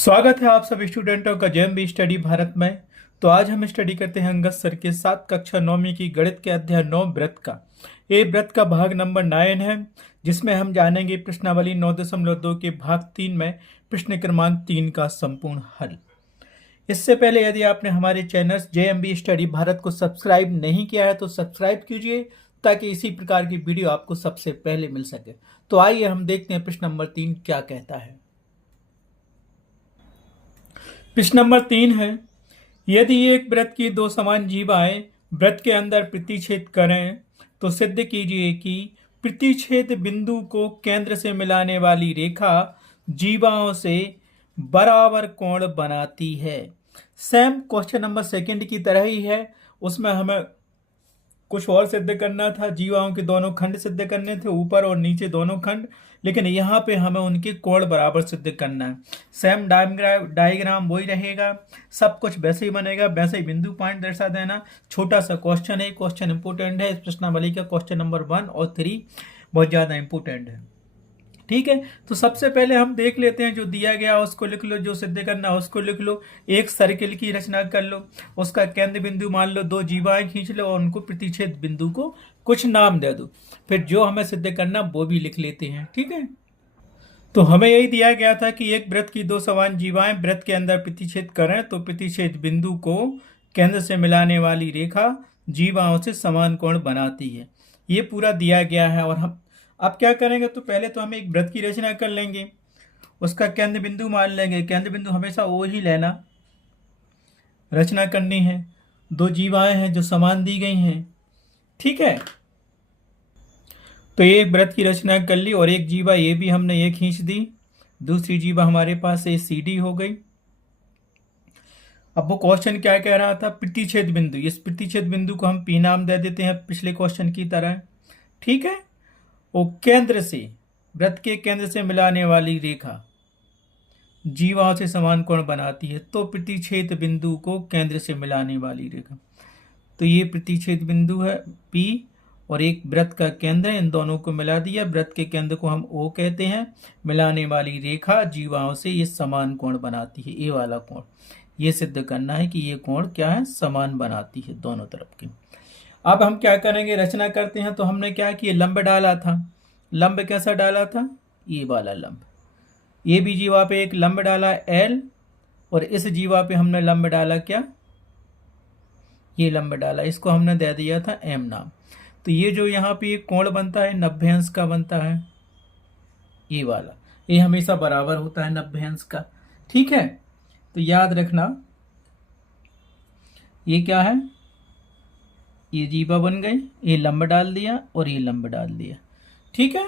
स्वागत है आप सभी स्टूडेंटों का जेएमबी स्टडी भारत में। तो आज हम स्टडी करते हैं अंगद सर के 7 कक्षा 9वीं की गणित के अध्याय 9 व्रत का। ये व्रत का भाग नंबर 9 है, जिसमें हम जानेंगे प्रश्नावली 9.2 के भाग 3 में प्रश्न क्रमांक 3 का संपूर्ण हल। इससे पहले यदि आपने हमारे चैनल जेएमबी स्टडी भारत को सब्सक्राइब नहीं किया है तो सब्सक्राइब कीजिए, ताकि इसी प्रकार की वीडियो आपको सबसे पहले मिल सके। तो आइए हम देखते हैं प्रश्न नंबर 3 क्या कहता है। प्रश्न नंबर 3 है, यदि एक वृत्त की दो समान जीवाएं वृत्त के अंदर प्रतिच्छेद करें तो सिद्ध कीजिए कि प्रतिच्छेद बिंदु को केंद्र से मिलाने वाली रेखा जीवाओं से बराबर कोण बनाती है। सेम क्वेश्चन नंबर 2 की तरह ही है, उसमें हमें कुछ और सिद्ध करना था। जीवाओं के दोनों खंड सिद्ध करने थे, ऊपर और नीचे दोनों खंड, लेकिन यहाँ पे हमें उनके कोण बराबर सिद्ध करना है। सेम डायग्राम वही रहेगा, सब कुछ वैसे ही बनेगा, वैसे ही बिंदु पॉइंट दर्शा देना। छोटा सा क्वेश्चन है, क्वेश्चन इंपोर्टेंट है। इस प्रश्नावली का क्वेश्चन नंबर 1 और 3 बहुत ज्यादा इंपोर्टेंट है। ठीक है, तो सबसे पहले हम देख लेते हैं, जो दिया गया उसको लिख लो, जो सिद्ध करना है उसको लिख लो। एक सर्किल की रचना कर लो, उसका केंद्र बिंदु मान लो, दो जीवाएं खींच लो और उनको प्रतिच्छेद बिंदु को कुछ नाम दे दो। फिर जो हमें सिद्ध करना वो भी लिख लेते हैं। ठीक है, तो हमें यही दिया गया था कि एक वृत्त की दो समान जीवाएं वृत्त के अंदर प्रतिच्छेद करें तो प्रतिच्छेद बिंदु को केंद्र से मिलाने वाली रेखा जीवाओं से समान कोण बनाती है। ये पूरा दिया गया है। और हम अब क्या करेंगे, तो पहले तो हम एक वृत्त की रचना कर लेंगे, उसका केंद्र बिंदु मान लेंगे। केंद्र बिंदु हमेशा वो ही लेना, रचना करनी है। दो जीवाएं हैं जो समान दी गई हैं। ठीक है, तो ये एक वृत्त की रचना कर ली, और एक जीवा ये भी हमने ये खींच दी, दूसरी जीवा हमारे पास ये CD हो गई। अब वो क्वेश्चन क्या कह रहा था, प्रतिच्छेद बिंदु। इस प्रतिच्छेद बिंदु को हम P नाम दे देते हैं पिछले क्वेश्चन की तरह। ठीक है, वो केंद्र से, वृत्त के केंद्र से मिलाने वाली रेखा जीवाओं से समान कोण बनाती है। तो प्रतिच्छेद बिंदु को केंद्र से मिलाने वाली रेखा, तो ये प्रतिच्छेद बिंदु है P और एक वृत्त का केंद्र, इन दोनों को मिला दिया। वृत्त के केंद्र को हम O कहते हैं, मिलाने वाली रेखा जीवाओं से ये समान कोण बनाती है। ये वाला कोण, ये सिद्ध करना है कि ये कोण क्या है, समान बनाती है दोनों तरफ की। अब हम क्या करेंगे, रचना करते हैं। तो हमने क्या किया, लंब डाला था। लंब कैसा डाला था, ये वाला लंब। ये भी जीवा पे एक लंब डाला L, और इस जीवा पे हमने लंब डाला क्या, ये लंब डाला, इसको हमने दे दिया था M नाम। तो ये जो यहाँ पे एक कोण बनता है 90 अंश का बनता है, ये वाला, ये हमेशा बराबर होता है 90 अंश का। ठीक है, तो याद रखना, ये क्या है, ये जीवा बन गई, ये लंब डाल दिया और ये लंब डाल दिया। ठीक है,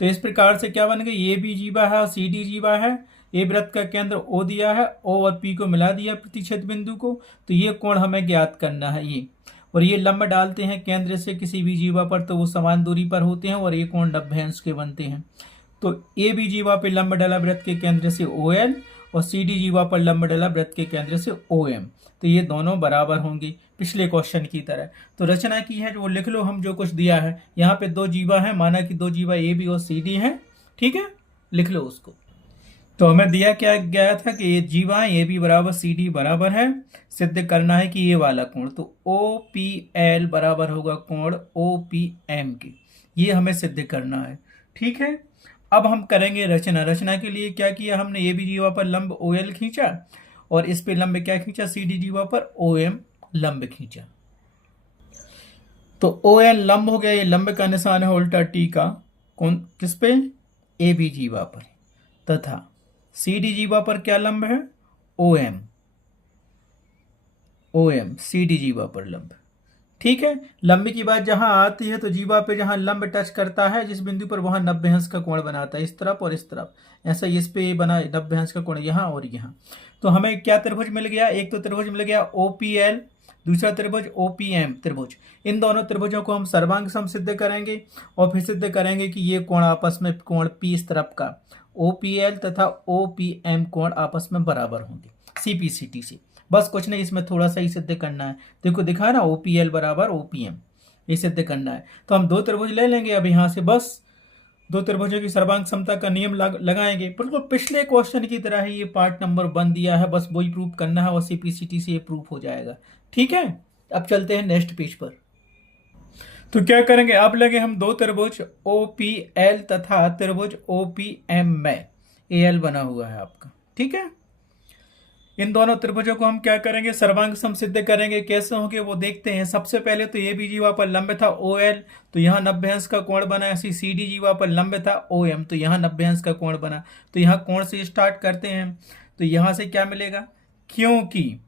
तो इस प्रकार से क्या बन गई, ये भी जीवा है और CD जीवा है। ये वृत्त का केंद्र O दिया है, O और P को मिला दिया प्रतिच्छेद बिंदु को। तो ये कोण हमें ज्ञात करना है, ये। और ये लंब डालते हैं केंद्र से किसी भी जीवा पर, तो वो समान दूरी पर होते हैं और ये कोण 90 अंश के बनते हैं। तो ए भी जीवा पे लंब डाला वृत्त के केंद्र से OL, और CD जीवा पर लंब डाला वृत्त के केंद्र से OM। तो ये दोनों बराबर होंगे पिछले क्वेश्चन की तरह। तो रचना की है, जो लिख लो हम जो कुछ दिया है। यहाँ पे दो जीवा है, माना कि दो जीवा AB और CD है। ठीक है, लिख लो उसको। तो हमें दिया क्या गया था कि ये जीवा AB बराबर CD बराबर है, सिद्ध करना है कि ये वाला कोण, तो OPL बराबर होगा कोण OPM के। ये हमें सिद्ध करना है। ठीक है, अब हम करेंगे रचना। रचना के लिए क्या किया हमने, AB जीवा पर लंब OL खींचा, और इस पे लंब क्या खींचा, CD जीवा पर OM लंब खींचा। तो OL लंब हो गया, ये लंब का निशान है उल्टा T का, कौन किस पे, AB जीवा पर, तथा CD जीवा पर क्या लंब है, OM CD जीवा पर लंब। ठीक है, लंब की बात जहां आती है तो जीवा पे जहां लंब टच करता है जिस बिंदु पर, वहां 90 अंश का कोण बनाता है, इस तरफ और इस तरफ। ऐसा इस पे बना 90 अंश का कोण यहाँ और यहाँ। तो हमें क्या त्रिभुज मिल गया, एक तो त्रिभुज मिल गया OPL, दूसरा त्रिभुज OPM त्रिभुज। इन दोनों त्रिभुजों को हम सर्वांग सम सिद्ध करेंगे, और फिर सिद्ध करेंगे कि ये कोण आपस में, कोण P इस तरफ का OPL तथा OPM कोण आपस में बराबर होंगे CPCT से। बस कुछ नहीं, इसमें थोड़ा सा ही सिद्ध करना है। देखो दिखा ना, OPL बराबर OPM, ये सिद्ध करना है। तो हम दो त्रिभुज ले लेंगे अब यहाँ से, बस दो त्रिभुजों की सर्वांग समता का नियम लगाएंगे। बिल्कुल पिछले क्वेश्चन की तरह ही ये पार्ट नंबर 1 दिया है, बस वही प्रूफ करना है और सीपीसीटी से ये प्रूफ हो जाएगा। ठीक है, अब चलते हैं नेक्स्ट पेज पर। तो क्या करेंगे, अब लगे हम दो त्रिभुज OPL तथा त्रिभुज OPM में AL बना हुआ है आपका। ठीक है, इन दोनों त्रिभुजों को हम क्या करेंगे, सर्वांग सम सिद्ध करेंगे। कैसे होंगे वो देखते हैं। सबसे पहले तो ये भी जीवा पर लंब था OL, तो यहाँ 90 अंश का कोण बना। ऐसी CD जीवा पर लंब था OM, तो यहाँ 90 अंश का कोण बना। तो यहाँ कोण से स्टार्ट करते हैं। तो यहाँ से क्या मिलेगा, क्योंकि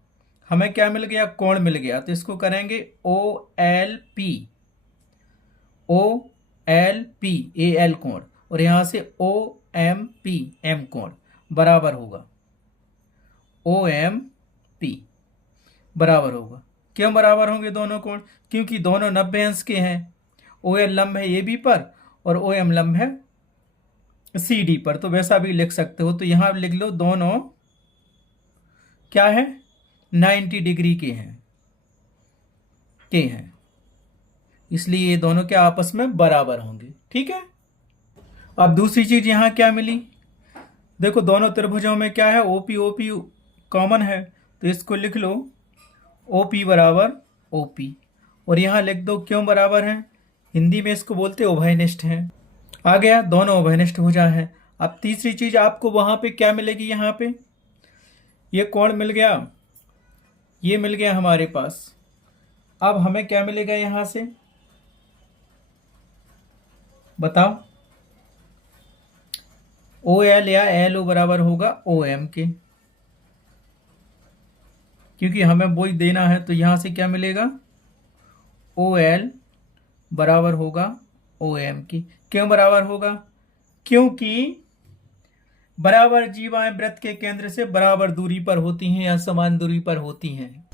हमें क्या मिल गया, कोण मिल गया, तो इसको करेंगे OLP AL कोण, और यहाँ से OMP M कोण बराबर होगा OMP बराबर होगा। क्यों बराबर होंगे दोनों कोण, क्योंकि दोनों 90 अंश के हैं। OL लंब है AB पर और OM लंब है CD पर, तो वैसा भी लिख सकते हो। तो यहां लिख लो दोनों क्या है, 90 डिग्री के हैं, इसलिए ये दोनों क्या आपस में बराबर होंगे। ठीक है, अब दूसरी चीज यहां क्या मिली, देखो दोनों त्रिभुजों में क्या है, OP कॉमन है, तो इसको लिख लो OP बराबर OP, और यहां लिख दो क्यों बराबर है, हिंदी में इसको बोलते उभयनिष्ठ है। आ गया, दोनों उभयनिष्ठ भुजा है। अब तीसरी चीज आपको वहां पे क्या मिलेगी, यहां पे ये कोण मिल गया, ये मिल गया हमारे पास। अब हमें क्या मिलेगा यहां से, बताओ। OL या LO बराबर होगा OM के, क्योंकि हमें वही देना है। तो यहां से क्या मिलेगा, OL बराबर होगा OM की। क्यों बराबर होगा, क्योंकि बराबर जीवाएं वृत्त के केंद्र से बराबर दूरी पर होती हैं या समान दूरी पर होती हैं।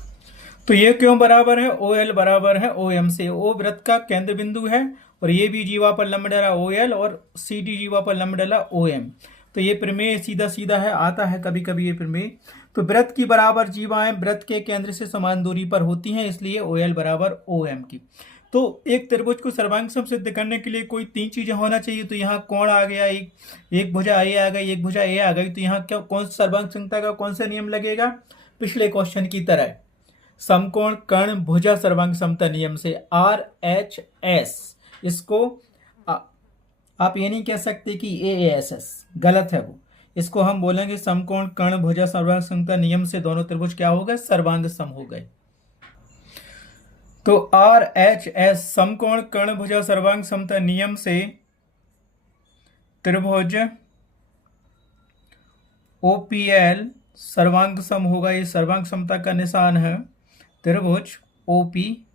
तो ये क्यों बराबर है, OL बराबर है OM से। O वृत्त का केंद्र बिंदु है और ये भी जीवा पर लंब डला OL और CD जीवा पर लंब डला OM। तो ये प्रमेय सीधा सीधा है, आता है कभी कभी ये प्रमेय। तो वृत्त की बराबर जीवाएं वृत्त के केंद्र से समान दूरी पर होती हैं, इसलिए OL बराबर OM की। तो एक त्रिभुज को सर्वांग सम सिद्ध करने के लिए कोई 3 चीजें होना चाहिए। तो यहाँ कोण आ गया, एक भुजा A आ गई, एक भुजा A आ गई। तो यहाँ क्या, कौन सर्वांग समता का कौन सा नियम लगेगा, पिछले क्वेश्चन की तरह समकोण कर्ण भुजा सर्वांग समता नियम से, RHS। इसको आप ये नहीं कह सकते कि AASS, गलत है वो। इसको हम बोलेंगे समकोण कर्ण भुजा सर्वांग समता नियम से दोनों त्रिभुज क्या हो गए, सर्वांग सम हो गए। तो RHS समकोण कर्ण भुजा सर्वांग समता नियम से त्रिभुज OPL सर्वांग सम होगा। ये सर्वांग समता का निशान है त्रिभुज OPM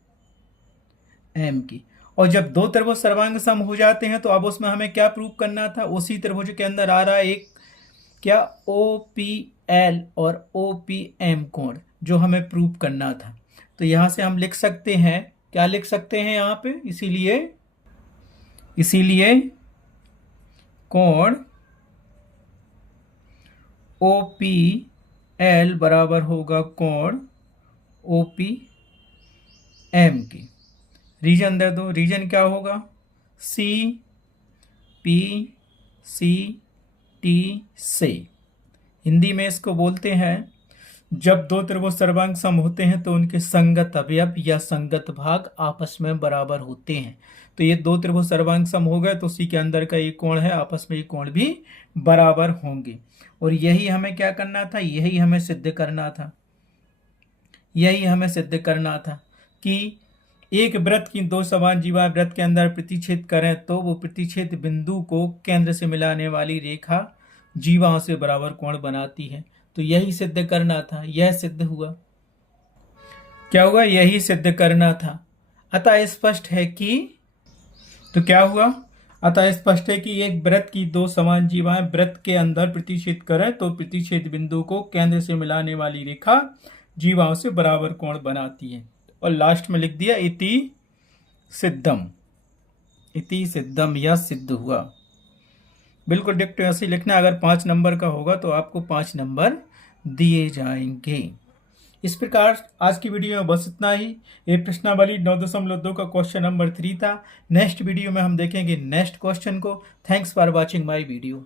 की। और जब दो त्रिभुज सर्वांग सम हो जाते हैं तो अब उसमें हमें क्या प्रूव करना था, उसी त्रिभुज के अंदर आ रहा है एक क्या, OPL और OPM कोण, जो हमें प्रूव करना था। तो यहां से हम लिख सकते हैं, क्या लिख सकते हैं यहां पे, इसीलिए कोण OPL बराबर होगा कोण OPM की। रीजन दे दो, रीजन क्या होगा, CPCT से। हिंदी में इसको बोलते हैं जब दो त्रिभुज सर्वांग सम होते हैं तो उनके संगत अवयव या संगत भाग आपस में बराबर होते हैं। तो ये दो त्रिभुज सर्वांग सम हो गए तो उसी के अंदर का ये कोण है, आपस में ये कोण भी बराबर होंगे। और यही हमें क्या करना था, यही हमें सिद्ध करना था कि एक वृत्त की दो समान जीवा वृत्त के अंदर प्रतिच्छेद करें तो वो प्रतिच्छेद बिंदु को केंद्र से मिलाने वाली रेखा जीवाओं से बराबर कोण बनाती है। तो यही सिद्ध करना था, यह सिद्ध हुआ। क्या हुआ, यही सिद्ध करना था। अतः स्पष्ट है कि, तो क्या हुआ, अतः स्पष्ट है कि एक वृत्त की दो समान जीवाएं वृत्त के अंदर प्रतिच्छेद करें तो प्रतिच्छेद बिंदु को केंद्र से मिलाने वाली रेखा जीवाओं से बराबर कोण बनाती है। और लास्ट में लिख दिया इति सिद्धम, यह सिद्ध हुआ। बिल्कुल डिक्ट ऐसे लिखना। अगर 5 नंबर का होगा तो आपको 5 नंबर दिए जाएंगे। इस प्रकार आज की वीडियो में बस इतना ही। ये प्रश्नावली 9.2 का क्वेश्चन नंबर 3 था। नेक्स्ट वीडियो में हम देखेंगे नेक्स्ट क्वेश्चन को। Thanks for watching my video.